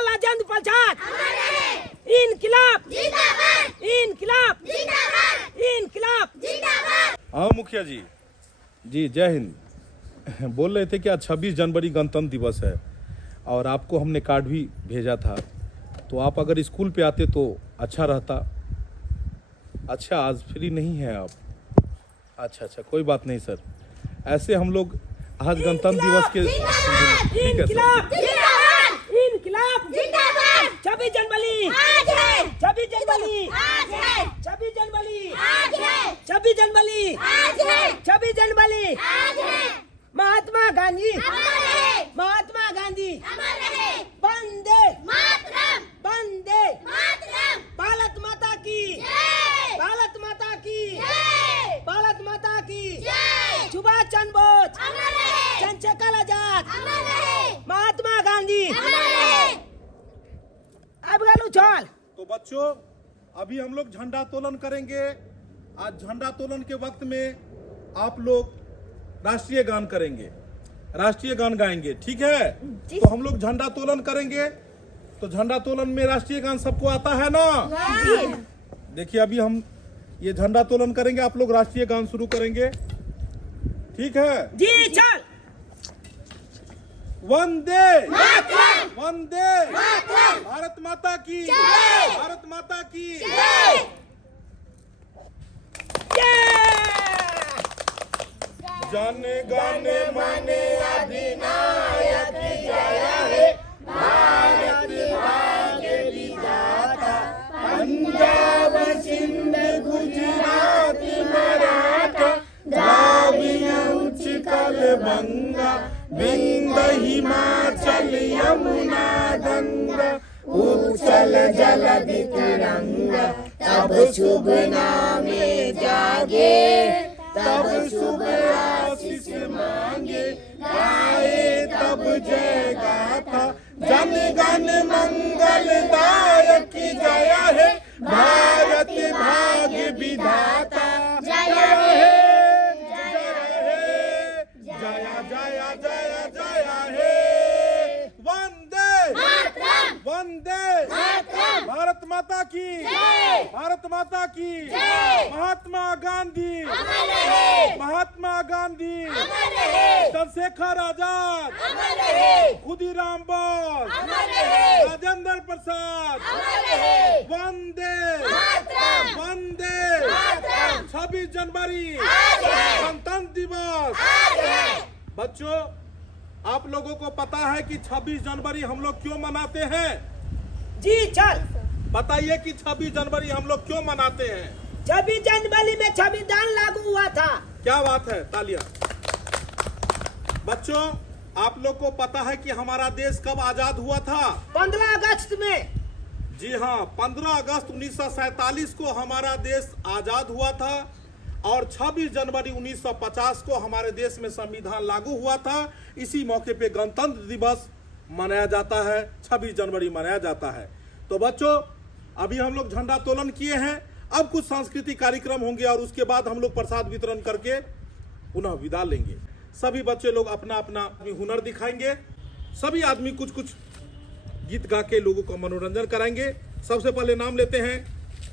लाला राजेंद्र प्रसाद इनकलाब इनकलाब इनकलाब। हाँ मुखिया जी, जय हिंद। बोल रहे थे कि आज 26 जनवरी गणतंत्र दिवस है और आपको हमने कार्ड भी भेजा था, तो आप अगर स्कूल पे आते तो अच्छा रहता। अच्छा, आज फ्री नहीं है आप? अच्छा, कोई बात नहीं सर। ऐसे हम लोग आज गणतंत्र दिवस के ठीक है सर। इनकलाब 26 जनवरी 26 जनवरी 26 जनवरी 26 जनवरी 26 जनवरी। महात्मा गांधी महात्मा गांधी वंदे वंदे भारत माता की भारत माता की भारत माता की। सुभाष चंद्र बोस चंद्रशेखर आजाद महात्मा गांधी। अब गलू चल। तो बच्चों, अभी हम लोग झंडा तोलन करेंगे। आज झंडा तोलन के वक्त में आप लोग राष्ट्रीय गान करेंगे, राष्ट्रीय गान गाएंगे, ठीक है? तो हम लोग झंडा तोलन करेंगे, तो झंडा तोलन में राष्ट्रीय गान सबको आता है ना? देखिए, अभी हम ये झंडा तोलन करेंगे, आप लोग राष्ट्रीय गान शुरू करेंगे, ठीक है? जी चल। वंदे वंदे भारत माता की भारत माता की। जन गण मन अधिनायक जय हे भारत भाग्य विधाता। पंजाब सिंध गुजरात मराठा द्राविड़ उत्कल गंगा विंध्य हिमाचल यमुना गंगा उच्छल जलधि तरंगा। तब शुभ नामे जागे तब शुभ आशीष मांगे गाए तब जय गाथा। जन गण मंगल दायक जय हे भारत भाग्य विधाता। जय हे जय हे वंदे वंदे भारत माता की भारत माता की। महात्मा गांधी महात्मा गांधी चंद्रशेखर आजाद खुदीराम बोस राजेंद्र प्रसाद। वंदे वंदे 26 जनवरी गणतंत्र दिवस। बच्चों, आप लोगों को पता है कि 26 जनवरी हम लोग क्यों मनाते हैं? जी चल। बताइए कि 26 जनवरी हम लोग क्यों मनाते हैं? 26 जनवरी में संविधान लागू हुआ था। क्या बात है, तालियां। बच्चों, आप लोग को पता है कि हमारा देश कब आजाद हुआ था? 15 अगस्त में। जी हाँ, 15 अगस्त 1947 को हमारा देश आजाद हुआ था और 26 जनवरी 1950 को हमारे देश में संविधान लागू हुआ था। इसी मौके पे गणतंत्र दिवस मनाया जाता है, 26 जनवरी मनाया जाता है। तो बच्चों, अभी हम लोग झंडा तोलन किए हैं, अब कुछ सांस्कृतिक कार्यक्रम होंगे और उसके बाद हम लोग प्रसाद वितरण करके पुनः विदा लेंगे। सभी बच्चे लोग अपना अपना हुनर दिखाएंगे। सभी आदमी कुछ कुछ गीत गा के लोगों को मनोरंजन कराएंगे। सबसे पहले नाम लेते हैं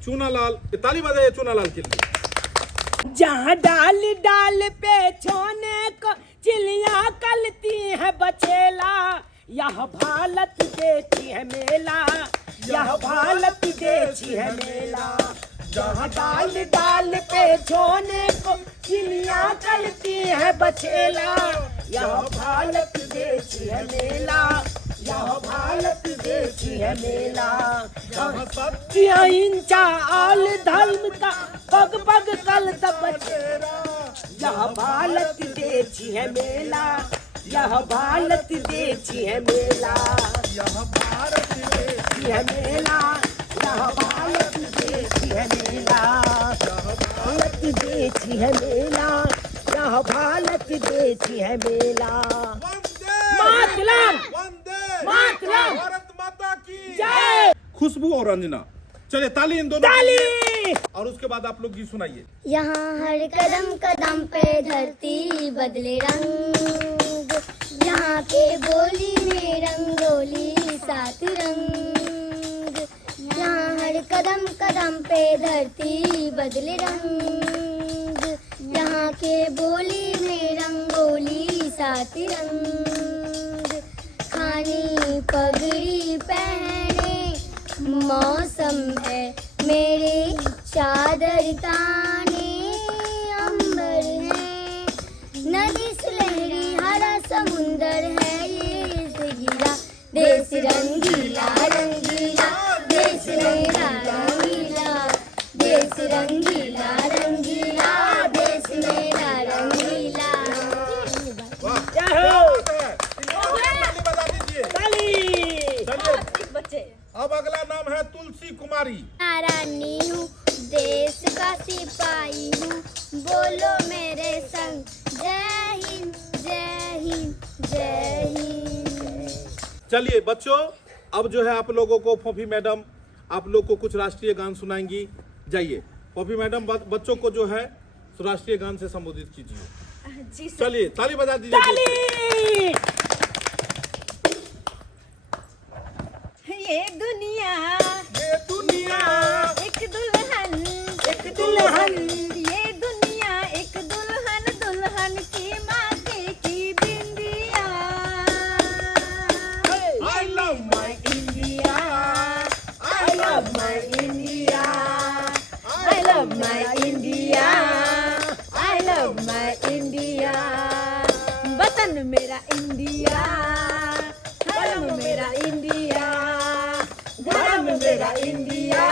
चूनालाल। ताली बजाइए चूनालाल के लिए। जहाँ डाल डाल पे छोने को चिड़िया कलती है बचेला, यह भारत देती है मेला, यह भारत देती है मेला। जहाँ डाल डाल पे छोने को चिड़िया कलती है बचेला, यह भारत देती है मेला, यह भारत देती है मेला। जहाँ सत्य अहिंसा आल धर्म का पग पग कल बचेरा, यह भारत देती है मेला, यह भारत देती है मेला, यह भारत देती है मेला, यह भारत देती है मेला, भारत देती है मेला, यह भारत देती है मेला। मातरम मातरम भारत माता की जय। खुशबू और अंजना, चलिए ताली इन दोनों ताली। और उसके बाद आप लोग गीत सुनाइए। यहाँ हर कदम कदम पे धरती बदले रंग, यहाँ के बोली में रंगोली सात रंग। कदम पे धरती बदले रंग, यहाँ के बोली में रंगोली सात रंग, खानी पगड़ी पहने मौसम है मेरे चादर ताने अंबर है, नदी सुलहरी हरा समुंदर है ये से गिरा, देश रंगीला रंगीला, देश मेरा रंगीला, देश रंगीला रंगीला, देश मेरा रंगीला। वाह क्या क्या हो? बात है। ताली बजा दीजिए। ताली। चलिए अब अगला नाम है तुलसी कुमारी। रानी हूँ देश का सिपाही हूँ, बोलो मेरे संग जय हिंद जय हिंद जय हिंद। चलिए बच्चों, अब जो है आप लोगों को पॉपी मैडम आप लोग को कुछ राष्ट्रीय गान सुनाएंगी। जाइए पॉपी मैडम बच्चों को जो है राष्ट्रीय गान से संबोधित कीजिए। जी सर। चलिए ताली बजा दीजिए। ताली। ये दुनिया एक दुल्हन, एक दुल्हन, ये दुनिया एक दुल्हन, दुल्हन की माथे की बिंदिया। I love my India, I love my India, I love my India, I love my India, वतन मेरा इंडिया, धर्म मेरा इंडिया, धर्म मेरा India,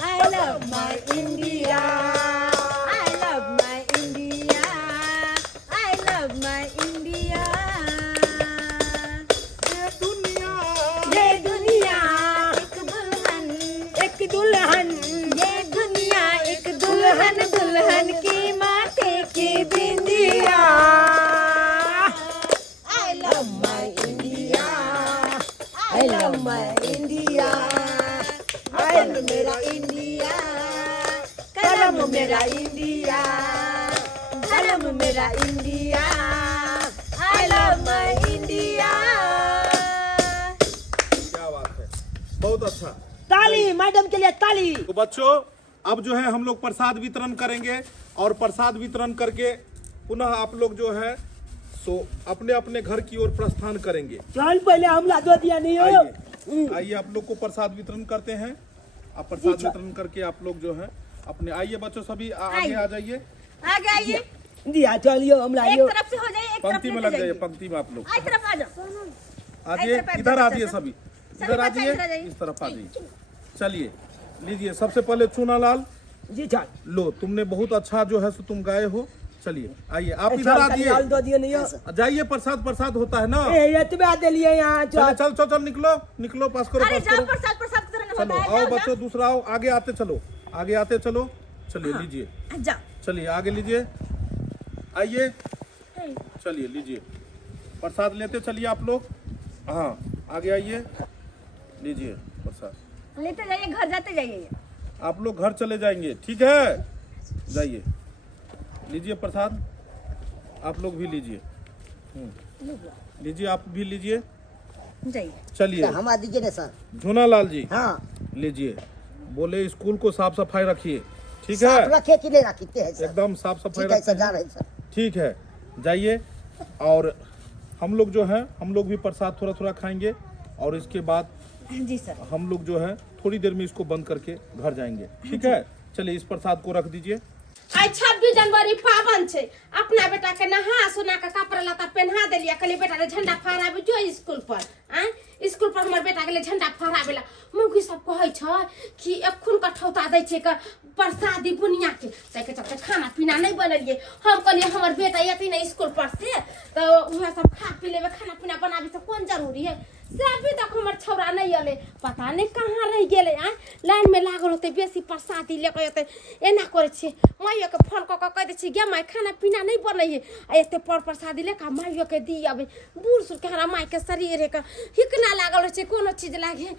I love my India, I love my India, I love my India। ये दुनिया एक दुल्हन, एक दुल्हन, ये दुनिया एक दुल्हन, दुल्हन की माथे की बिंदिया। I love my India, I love my India, I love मेरा इंडिया, कलम मेरा इंडिया, धर्म मेरा India, I love my India। क्या बात है, बहुत अच्छा। ताली मैडम के लिए ताली। तो बच्चों अब जो है हम लोग प्रसाद वितरण करेंगे और प्रसाद वितरण करके पुनः आप लोग जो है सो अपने अपने घर की ओर प्रस्थान करेंगे। चल पहले हमला दो दिया नहीं हो। आइए आप लोग को प्रसाद वितरण करते हैं। आप प्रसाद वितरण करके आप लोग जो है अपने आइए बच्चों सभी आगे आ जाइए। आगे आइए, दिया चलियो हमला एक यो। तरफ से हो जाइए, एक तरफ पंक्ति में लेके लग जाइए, जाइए। पंक्ति में आप लोग आई तरफ आ जाओ, आइए, इधर इधर आ बच्चा जाइए सब। सभी, सभी इधर आ बच्चा इधर आ जाइए, जाइए। इस तरफ आ जाइए। चलिए लीजिए, सबसे पहले चूनालाल जी चल। लो, तुमने बहुत अच्छा जो है सो तुम गाए हो। चलिए आइए आप इधर आ चल जाइए, दो दिया नहीं हो। जाइए प्रसाद प्रसाद होता है ना। ए ये तो दे लिए यहाँ चलो चल। चल चल चल निकलो निकलो, पास करो अरे पास जाओ, करो। प्रसाद प्रसाद की तरह नहीं चलो होता है, आओ जाओ, बच्चों, दूसरा आओ, आगे आते चलो, आगे आते चलो। चलिए लीजिए, जाओ। चलिए आगे लीजिए, आइए चलिए लीजिए प्रसाद लेते चलिए आप लोग। हाँ आगे आइए, लीजिए प्रसाद। लेते जाइए, घर जाते जाइए। आप लोग घर चले जाएंगे, ठीक है? जाइए लीजिए प्रसाद, आप लोग भी लीजिए। लीजिए आप भी लीजिए। जाइए। चलिए हम आ दीजिए ना सर। झूनालाल जी हाँ, लीजिए, बोले स्कूल को साफ सफाई रखिए, ठीक साफ है? रखे कि नहीं रखते हैं सर? एकदम साफ सफाई ठीक है सर, रखिए, जा रहे हैं सर। ठीक है? जाइए, और हम लोग जो है हम लोग भी प्रसाद थोड़ा थोड़ा खाएंगे और इसके बाद जी सर। हम लोग जो है थोड़ी देर में इसको बंद करके घर जाएंगे, ठीक है? चलिए इस प्रसाद को रख दीजिए। आई 26 जनवरी पावन छे, अपना बेटा के नहा सुना के कपड़ा लता पहना देलिया, कहली बेटा रे झंडा फहराबे जो स्कूल पर। स्कूल पर हमर बेटा के लिए झंडा फहराबे ला मौगी सब कहै छ कि एखुन कठौता दै छै के प्रसादी बुनिया के, ताके चलते खाना पीना नहीं बनलिए। हम कहलिए हमर बेटा यति नहीं स्कूल पर से तो वह सब खा पी लेबे, खाना पीना बनाबे से कौन जरूरी है से अभी तक हमर छौरा नहीं अले, पता नहीं कहाँ रह गेले। लाइन में लागल होते, बेसी प्रसादी लेके एते एना करे छे। माइयो के फोन क कह दे छी गे माई खाना पीना नहीं बनैए, आ एते प्रसादी लेके माइयो के दी अबे। बूढ़ सूढ़ के हरा माई के शरीर के हिकना लागल छे, कोनो चीज लागे।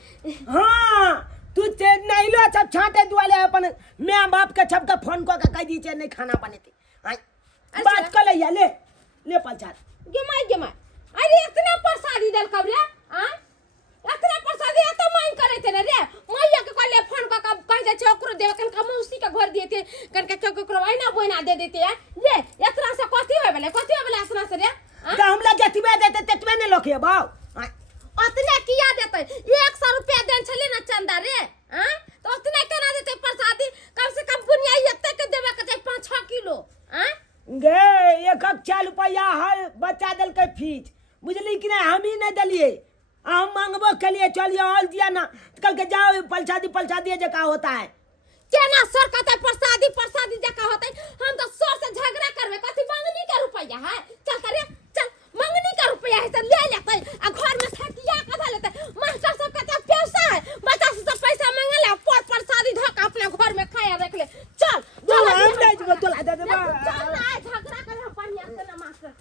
हाँ तू नहीं लो सब छाटे दुआले अपन मैं बाप के छप के फोन को कह दी छे नहीं खाना बनेती। बात कर ले ले ले पंचायत गे माई अरे इतना प्रसादी दल कब रे? इतना प्रसादी तो माई करे थे रे, माइया के कहले फोन क कह दे दे देते हैं ये इतना से कथी होय वाला असना से रे तो हम लोग जतबे देते ततबे ने लोग बाऊ उतने किया देते 100 रुपया देन छले ना चंदा रे हां तो उतने केना देते प्रसादी कम से कम बुनिया एते के देबे के 5-6 किलो हां गे 1 रुपया हर बच्चा दल के फीस बुझली कि नहीं हम ही नहीं दलिए हम मांगबो के लिए चलिए हल दिया ना कल के जाओ पलछादी जका होता है केना सर कहते प्रसादी जका होते हम तो सर से झगड़ा करबे कथी मंगनी का रुपया है चल करे चल मंगनी का रुपया है तो ले लेते आ घर में ठकिया कथा लेते मास्टर सब कहते पैसा है बच्चा से पैसा मांगे ले प्रसादी धक अपने घर में खाया रख ले चल हम नहीं जब तोला दे दे चल ना झगड़ा कर हम बढ़िया से ना मास्टर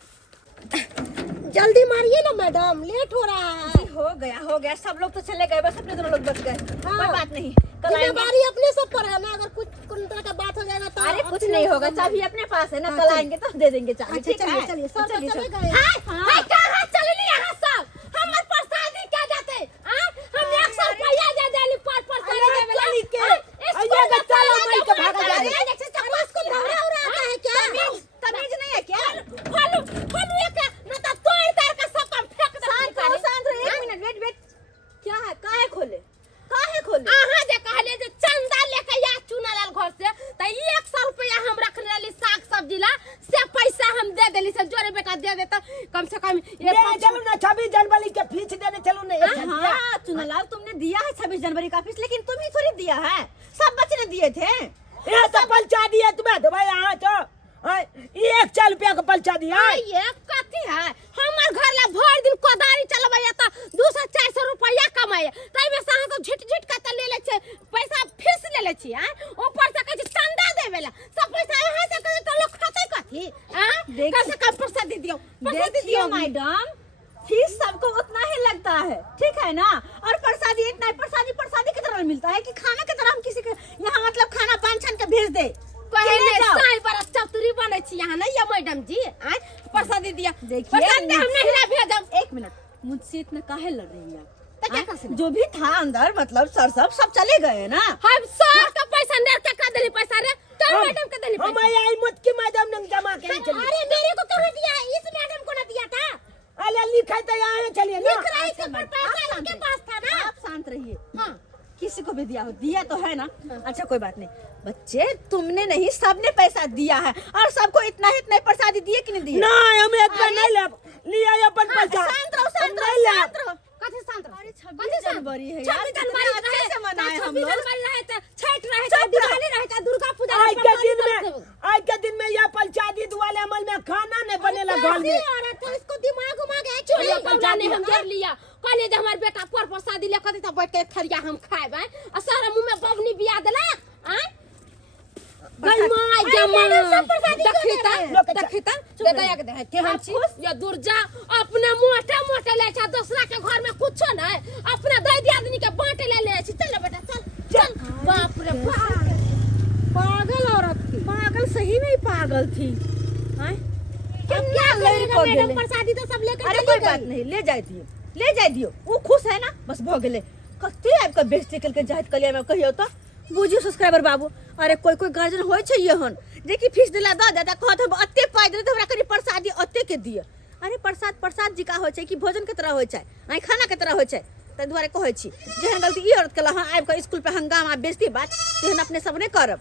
जल्दी मारिए ना मैडम, लेट हो रहा है। हो गया सब लोग तो चले गए, बस अपने दोनों लोग बच गए। कोई बात नहीं, कल आएंगे। जिम्मेदारी अपने सब पर है ना, अगर कुछ तरह का बात हो जाएगा तो अरे कुछ नहीं होगा, चाबी अपने पास है ना, कल आएंगे तो दे देंगे चाबी। ठीक है चलिए सर चले गए। हां कहां चलली यहां सब हमर प्रसादी क्या जाते हम 100 रुपया दे देली पर प्रसादी देवे के आइए का चलो मई के भागा जा रहे जैसे चक्कर को धरा हो रहा है क्या तमीज नहीं है क्या? फलू एक न तो तोड़ तार का सब काम फेंक दे। शांत रहो, 1 मिनट वेट। क्या है, काहे खोले आहा जे कहले जे चंदा लेके या चुना लाल घर से त 100 रुपया हम रख लेली साग सब्जी ला से पैसा हम दे देली से जोरे बेटा दे देता कम से कम ये चलो ना 26 जनवरी के फीस देने चलो ना 1 रुपया। हाँ चुनालाल, तुमने दिया है 26 जनवरी का फीस, लेकिन तुम ही थोड़ी दिया है, सब बच्चे ने दिए थे। ये तो पलचा दिया तुम्हें तो भाई यहाँ तो 1 रुपया का पलचा दिया। ये कथी है हमर घर ला भर दिन कोदारी चलबैया त 200-400 रुपया कमाए तै में से तो झिट का त ले ले छै पैसा फीस ले ले छी ऊपर से कहै चंदा देवेला सब पैसा यहाँ से कहै तो लोग खाते कथी कम से कम प्रसादी दियो मैडम, फीस सबको उतना ही लगता है, ठीक है ना। और प्रसादी इतना है, प्रसादी की तरह मिलता है कि खाना की तरह हम किसी के यहाँ मतलब खाना बांध के भेज दे। पहले साई बरस चतुरी बने छी यहाँ ना ये मैडम जी प्रसादी दिया प्रसादी हम नहीं ला भेजम। 1 मिनट, मुझसे इतना काहे लड़ रही है? जो भी था अंदर मतलब सर सब चले गए ना। हम सर का पैसा नेर के का देली पैसा रे तो मैडम के देली हम आई मत की मैडम ने जमा के चली। अरे मेरे को कहां दिया है, इस मैडम को ना दिया था। अरे लिखा तो यहाँ चलिए ना, लिख रही थी पर पैसा इनके पास था ना। आप शांत रहिए। हां किसी को भी दिया तो है ना। अच्छा कोई बात नहीं बच्चे, तुमने नहीं सबने पैसा दिया है, और सबको इतना प्रसादी दिए कि नहीं दिए? नहीं हम इतना नहीं लिया अपन पैसा। शांत रहो कथी शांत रहो। अरे 26 जनवरी है यार, 26 जनवरी अच्छे से मनाए हम लोग। 26 जनवरी रहे थे, छठ रहे थे, दिवाली रहे थे, दुर्गा पूजा आज के दिन में यह पलचादी वाले अमल में खाना नहीं बनेला घर में। और तो इसको दिमाग उमा गए चोरी पौला ने हम जर लिया कहले जे हमर बेटा पर प्रसादी ले कथी त बैठ के खरिया हम खाएबै आ सारा मुंह में बबनी बिया देला गई माय जमा देखिता गया के दे हम छी या दुर्जा अपने मोटे ले छ दूसरा के घर में कुछो नहीं, अपने दैदी आदमी के बांटे ले छी। चल बेटा चल बाप रे बाप, पागल औरत थी, पागल सही में ही पागल थी। क्या को मैडम प्रसादी तो सब लेकर अरे कोई बात नहीं, ले जाए दियो, वो खुश है ना, बस भ गेले। कते आपका बेइज्जती करके जाहिर कलिया में कहियो तो बुझियो सब्सक्राइबर बाबू। अरे कोई गार्जियन होय छै यहन जे कि फीस दिला द दादा कहत हम अत्ते पाइ दे हमरा कनी प्रसादी अत्ते के दिए। अरे प्रसाद जी का होय छै कि भोजन के तरह होय छै, खाना के तरह होय छै। तै दुआरे कहै छी जेहन गलती ई औरत केला हां आबि के स्कूल पे हंगामा बेइज्जती बात तेहन अपने सब ने करब।